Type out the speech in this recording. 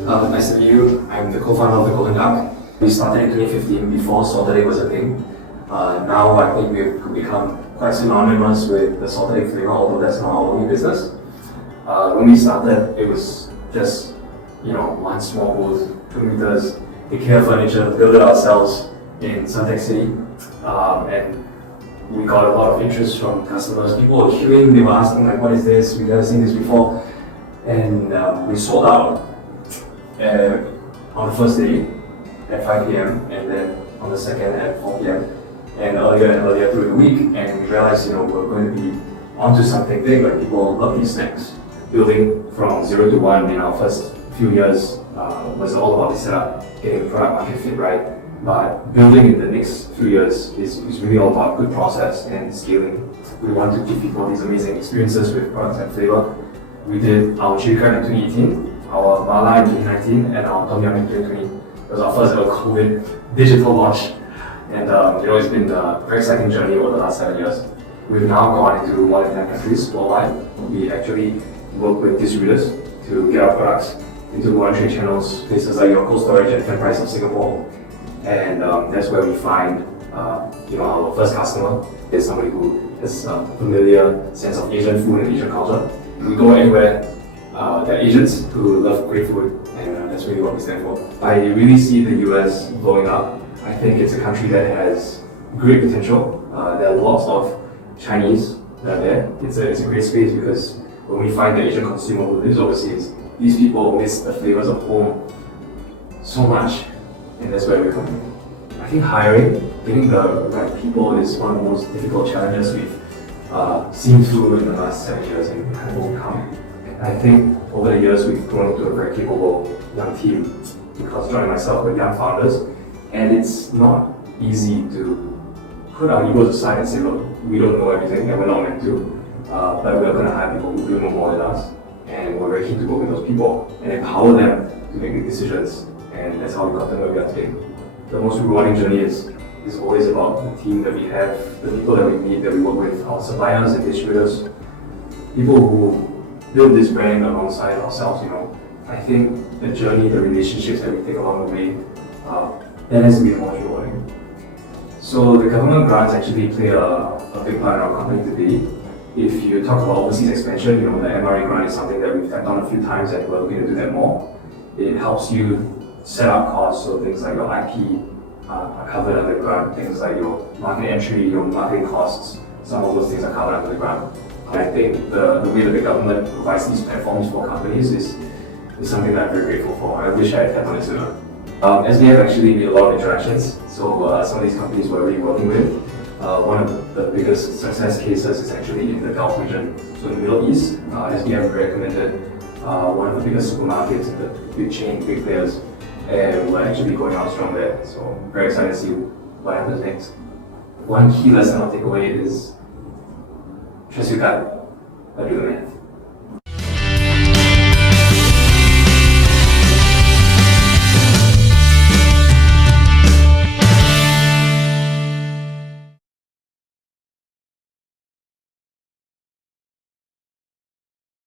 Nice to meet you. I'm the co-founder of the Golden Duck. We started in 2015 before salted egg was a thing. Now I think we've become quite synonymous with the salted egg flavor, although that's not our only business. When we started, it was just one small booth, 2 meters, IKEA furniture, build it ourselves in Suntec City, and we got a lot of interest from customers. People were queuing, they were asking like, what is this? We've never seen this before. And we sold out on the first day at 5 p.m. and then on the second at 4 p.m. and earlier through the week. And we realized we're going to be onto something big, like people love these snacks. Building from 0 to 1 in our first few years was all about the setup, getting the product market fit right. But building in the next few years is really all about good process and scaling. We want to give people these amazing experiences with products and flavor. We did our chili crab in 2018, our mala in 2019, and our tom yum in 2020. It was our first ever COVID digital launch. And it's been a very exciting journey over the last 7 years. We've now gone into more than 10 countries worldwide. We actually work with distributors to get our products into more trade channels, places like your Cold Storage and FairPrice of Singapore. And that's where we find our first customer is somebody who has a familiar sense of Asian food and Asian culture. We go anywhere, there are Asians who love great food, and that's really what we stand for. I really see the US blowing up. I think it's a country that has great potential. There are lots of Chinese that are there. It's a great space because when we find the Asian consumer who lives overseas, these people miss the flavors of home so much, and that's where we're coming in. I think hiring, getting the right people is one of the most difficult challenges we've seen through in the last 7 years and kind of overcome. And I think over the years we've grown into a very capable young team because joining myself with young founders, and it's not easy to put our egos aside and say, look, we don't know everything and we're not meant to, but we're going to hire people who do know more than us, and we're very keen to work with those people and empower them to make big decisions, and that's how we got to where we are today. The most rewarding journey is always about the team that we have, the people that we meet, that we work with, our suppliers and distributors, people who build this brand alongside ourselves. I think the journey, the relationships that we take along the way, that has to be the most rewarding. So the government grants actually play a big part in our company today. If you talk about overseas expansion, the MRA grant is something that we've tapped on a few times and we're looking to do that more. It helps you set up costs, so things like your IP are covered under the grant, things like your market entry, your marketing costs, some of those things are covered under the grant. I think the way that the government provides these platforms for companies is something that I'm very grateful for. I wish I had tapped on it sooner. SBF actually made a lot of interactions, so some of these companies we're already working with. One of the biggest success cases is actually in the Gulf region, so in the Middle East. SBF recommended one of the biggest supermarkets, the big chain, big players, and we're actually going out strong there. So I'm very excited to see what happens next. One key lesson I'll take away is trust your gut, but do the math.